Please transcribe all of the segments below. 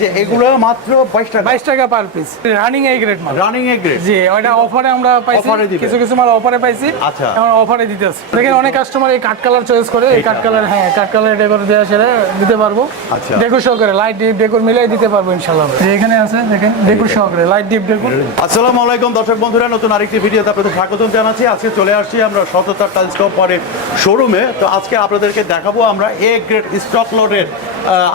যে এগুলো মাত্র 22 টাকা per piece, running A grade মাল। রানিং এ গ্রেড, জি ওটা অফারে আমরা পাইছি, কিছু কিছু মাল অফারে পাইছি। আচ্ছা, এখন অফারে দিতেছি। দেখেন অনেক কাস্টমার এই কাট কালার চয়েস করে, এই কাট কালার, হ্যাঁ কাট কালার ডেকোর দেওয়া সেটা দিতে পারবো। আচ্ছা, ডেকোর সহকারে লাইট ডিপ ডেকোর মিলাই দিতে পারবো ইনশাআল্লাহ। এখানে আছে দেখেন ডেকোর সহকারে লাইট ডিপ ডেকোর। আসসালামু আলাইকুম দর্শক বন্ধুরা, নতুন আরেকটি ভিডিওতে আপনাদের স্বাগত জানাচ্ছি। আজকে চলে আসছি আমরা সততা টাইলস কোম্পানির শোরুমে। তো আজকে আপনাদেরকে দেখাবো আমরা এ গ্রেড স্টক লোডের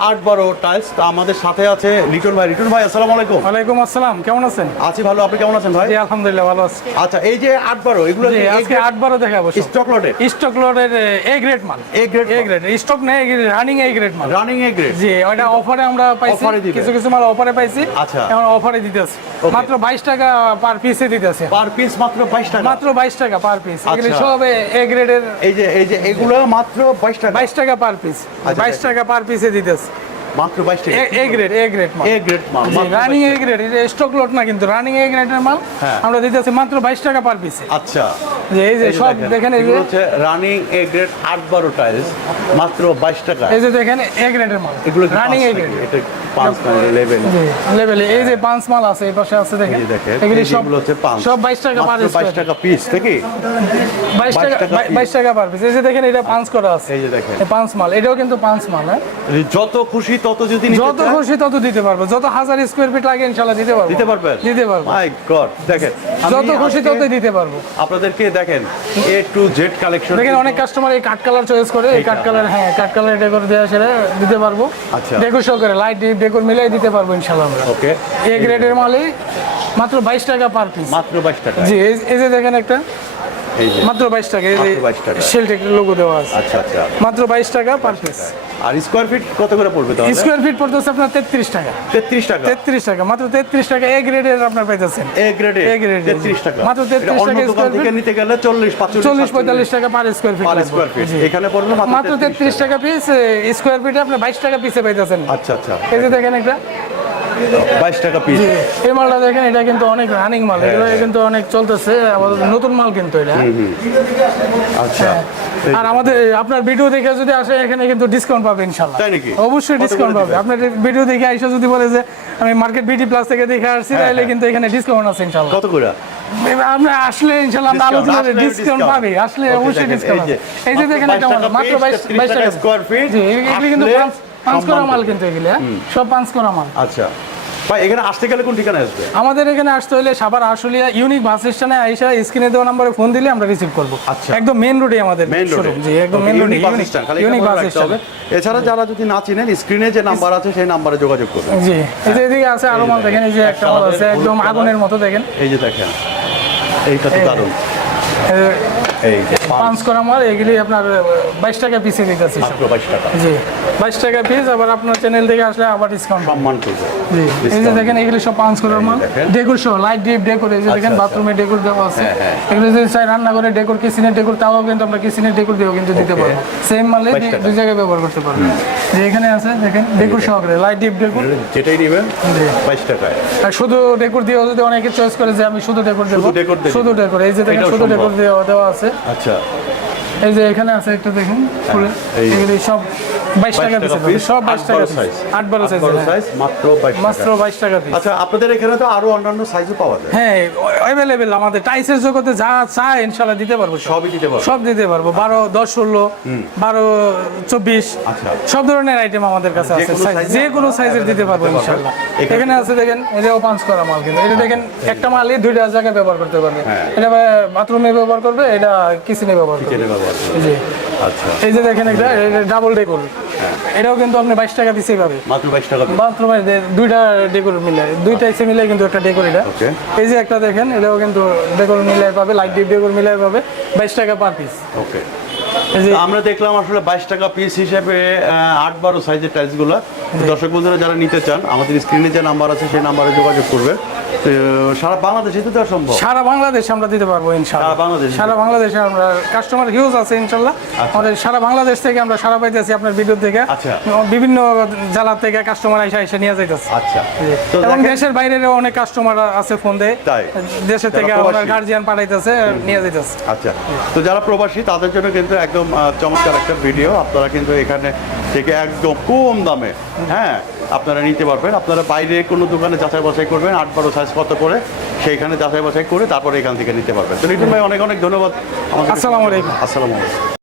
8-12 টাইলস। তো আমাদের সাথে আছে লিটন ভাই। লিটন ভাই আসসালামু আলাইকুম। ওয়ালাইকুম আসসালাম, কেমন আছেন? আছি ভালো, আপনি কেমন আছেন ভাই? জি আলহামদুলিল্লাহ ভালো আছি। আচ্ছা, এই যে 8-12 এগুলো জি আজকে 8-12 দেখাবো স্টক লোডের। স্টক লোডের এ গ্রেড মাল। এ গ্রেড স্টক নেই, রানিং এ গ্রেড মাল। রানিং এ গ্রেড, জি ওটা অফারে আমরা পাইছি, কিছু কিছু মাল অফারে পাইছি। আচ্ছা, এখন অফারে দিতেছি মাত্র 22 টাকা পার পিসে দিতেছি। পার পিস মাত্র 22 টাকা, মাত্র 22 টাকা পার পিস। এগুলি সব এ গ্রেডের। এই যে এগুলো মাত্র 22 টাকা, 22 টাকা পার পিস, 22 টাকা পার পিসে দিতেছি মাত্র 22 টাকা। এ গ্রেড মাল, এ গ্রেড মাল, রানিং এ গ্রেড। এটা স্টক লট না কিন্তু, রানিং এ গ্রেডের মাল আমরা দিতেছি মাত্র 22 টাকা পার পিসে। আচ্ছা, যে এই যে সব দেখেন, এই যে হচ্ছে রানিং এ গ্রেড 8-12 টাইলস মাত্র 22 টাকা। এই যে দেখেন এ গ্রেডের মাল, এগুলো রানিং এ গ্রেড, এটা 5 লেভেল, জি লেভেল। এই যে পাঁচ মাল আছে, এই পাশে আছে দেখেন, এগুলি সব হচ্ছে 5, সব 22 টাকা পার পিস, 22 টাকা পিস থেকে 22 টাকা পার পিস। এই যে দেখেন এটা পাঁচ করা আছে, এই যে দেখেন এই পাঁচ মাল, এটাও কিন্তু পাঁচ মাল। হ্যাঁ, যত খুশি তত যদি যত খুশি তত দিতে পারবো, যত 1000 স্কয়ার ফিট লাগে ইনশাআল্লাহ দিতে পারবো। দিতে পারবো। মাই গড, দেখেন যত খুশি তত দিতে পারবো। আপনাদেরকে দেখেন এ টু জেড কালেকশন। দেখেন অনেক কাস্টমার এই কাট কালার চয়েস করে, এই কাট কালার, হ্যাঁ কাট কালার ডেকোর দেওয়া সেটা দিতে পারবো। আচ্ছা, ডেকোর সহকারে লাইট ডিপ ডেকোর মিলাই দিতে পারবো ইনশাআল্লাহ আমরা। ওকে, এ গ্রেডের মালই মাত্র 22 টাকা পার পিস, মাত্র 22 টাকা। জি এই যে দেখেন একটা এই যে মাত্র 22 টাকা, এই যে শেলটেক লোগো দেওয়া আছে। আচ্ছা আচ্ছা, মাত্র 22 টাকা পার পিস। আর স্কয়ার ফিট কত করে পড়বে তাহলে? স্কয়ার ফিট পড়তেছে আপনার 33 টাকা। 33 টাকা, 33 টাকা, মাত্র 33 টাকা এ গ্রেডের আপনার পাইতেছেন। এ গ্রেডে 33 টাকা, মাত্র 33 টাকা স্কয়ার ফিট নিতে গেলে 40-45 টাকা per square feet. Per square feet এখানে পড়বে মাত্র 33 টাকা পিস। স্কয়ার ফিটে আপনি 22 টাকা পিসে পাইতেছেন। আচ্ছা আচ্ছা, এই যে দেখেন একটা 22 টাকা পিস। এই মালটা দেখেন, এটা কিন্তু অনেক রানিং মাল, এগুলো কিন্তু অনেক চলতেছে, আমাদের নতুন মাল কিন্তু এটা। আচ্ছা, আর আমাদের আপনার ভিডিও দেখে যদি আসে এখানে কিন্তু ডিসকাউন্ট পাবে ইনশাআল্লাহ। তাই নাকি? অবশ্যই ডিসকাউন্ট পাবে। আপনার ভিডিও দেখে আইসা যদি বলে যে আমি মার্কেট বিডি প্লাস থেকে দেখে আসছি, তাহলে কিন্তু এখানে ডিসকাউন্ট আছে ইনশাআল্লাহ। কত করে? আপনি আসলে ইনশাআল্লাহ আমরা আলোচনা করে ডিসকাউন্ট পাবে, আসলে অবশ্যই ডিসকাউন্ট পাবে। এই যে দেখেন একটা মাত্র 22 টাকা স্কয়ার ফিট। জি এগুলো কিন্তু পাঁচ করা মাল কিন্তু, এগুলো সব পাঁচ করা মাল। আচ্ছা ভাই, এখানে আসতে গেলে কোন ঠিকানা আসবে? আমাদের এখানে আসতে হলে সাভার আশুলিয়া ইউনিক বাস স্টেশনে আইসা স্ক্রিনে দেওয়া নম্বরে ফোন দিলে আমরা রিসিভ করব। আচ্ছা, একদম মেইন রোডে আমাদের শোরুম। জি একদম মেইন রোডে ইউনিক বাস স্টেশন। এছাড়া যারা যদি না চিনেন, স্ক্রিনে যে নাম্বার আছে সেই নম্বরে যোগাযোগ করুন। জি এই যে এদিকে আছে আরো মাল দেখেন, এই যে একটা মাল আছে একদম আগুনের মতো দেখেন, এই যে দেখেন, এইটা তো দারুণ। এই যে পাঁচ করা মাল, এগুলি আপনার 22 টাকা পিসে দিতেছি। মাত্র 22 টাকা, জি 22 টাকা পিস। আবার আপনার চ্যানেল থেকে আসলে আবার ডিসকাউন্ট সম্মান করবে। জি এই যে দেখেন এগুলি সব পাঁচ করার মাল, ডেকোর সহ লাইট ডিপ ডেকোর। এই যে দেখেন বাথরুমে ডেকোর দেওয়া আছে, এগুলো যদি চাই রান্না করে ডেকোর, কিচেনের ডেকোর, তাও কিন্তু আমরা কিচেনের ডেকোর দিয়েও কিন্তু দিতে পারবো। সেম মালে দুই জায়গায় ব্যবহার করতে পারবেন। যে এখানে আছে দেখেন ডেকোর সহকারে লাইট ডিপ ডেকোর, যেটাই নেবেন 22 টাকায়। আর শুধু ডেকোর দিয়েও যদি অনেকে চয়েস করে যে আমি শুধু ডেকোর দেবো, শুধু ডেকোর, এই যে দেখেন শুধু ডেকোর দেওয়া আছে। আচ্ছা, এই যে এখানে আছে একটা দেখুন ফুলে, এগুলি সব 22 টাকা পিস, সব 22 টাকা পিস, 8-12 সাইজ, মাত্র 22 টাকা পিস। আচ্ছা, আপনাদের এখানে তো আরো অন্যান্য সাইজও পাওয়া যায়? হ্যাঁ अवेलेबल, আমাদের টাইসের জগতে যা চাই ইনশাআল্লাহ দিতে পারবো, সবই দিতে পারবো, সব দিতে পারবো। 12, 10, 16, 12, 24 আচ্ছা, সব ধরনের আইটেম আমাদের কাছে আছে, যে কোনো সাইজের দিতে পারবো ইনশাআল্লাহ। এখানে আছে দেখেন, এটাও পাঁচ করা মাল কিন্তু, এটা দেখেন একটা মালই দুইটা জায়গায় ব্যবহার করতে পারবে। এটা বাথরুমে ব্যবহার করবে, এটা কিচেনে ব্যবহার করবে। জি আচ্ছা, এই যে দেখেন এটা ডাবল ডেকোর, এটাও কিন্তু আপনি 22 টাকা পিসেই পাবে, মাত্র 22 টাকা। বাথরুমে দুইটা ডেকোর মিলে, দুইটা এসে মিলে কিন্তু একটা ডেকোর। এটা এই যে একটা দেখেন, এটাও কিন্তু ডেকোর মিলাই পাবে, লাইট ডিপ ডেকোর মিলাই পাবে, 22 টাকা পার পিস। ওকে, আমরা দেখলাম আসলে 22 টাকা পিস হিসেবে 8-12 সাইজের টাইলসগুলো। দর্শক বন্ধুরা যারা নিতে চান, আমাদের স্ক্রিনে যে নাম্বার আছে সেই নাম্বারে যোগাযোগ করবে। সারা বাংলাদেশে তো দেওয়া সম্ভব? সারা বাংলাদেশে আমরা দিতে পারবো ইনশাআল্লাহ। সারা বাংলাদেশে আমরা কাস্টমার হিউজ আছে ইনশাআল্লাহ। আমাদের সারা বাংলাদেশ থেকে আমরা সারা পাইতেছি আপনার ভিডিও থেকে। বিভিন্ন জেলা থেকে কাস্টমার এসে নিয়ে যাইতেছে। আচ্ছা, এবং দেশের বাইরেরও অনেক কাস্টমার আছে ফোন দেয়, দেশের থেকে আমরা গার্জিয়ান পাঠাইতেছে, নিয়ে যাইতেছে। আচ্ছা, তো যারা প্রবাসী তাদের জন্য কিন্তু একদম চমৎকার একটা ভিডিও। আপনারা কিন্তু এখানে থেকে একদম কম দামে, হ্যাঁ আপনারা নিতে পারবেন। আপনারা বাইরে কোনো দোকানে যাচাই বাছাই করবেন 8-12 সাইজ কত করে, সেইখানে যাচাই বাছাই করে তারপরে এখান থেকে নিতে পারবেন। তো লিটন ভাই অনেক অনেক ধন্যবাদ। আসসালামু আলাইকুম। আসসালামু আলাইকুম।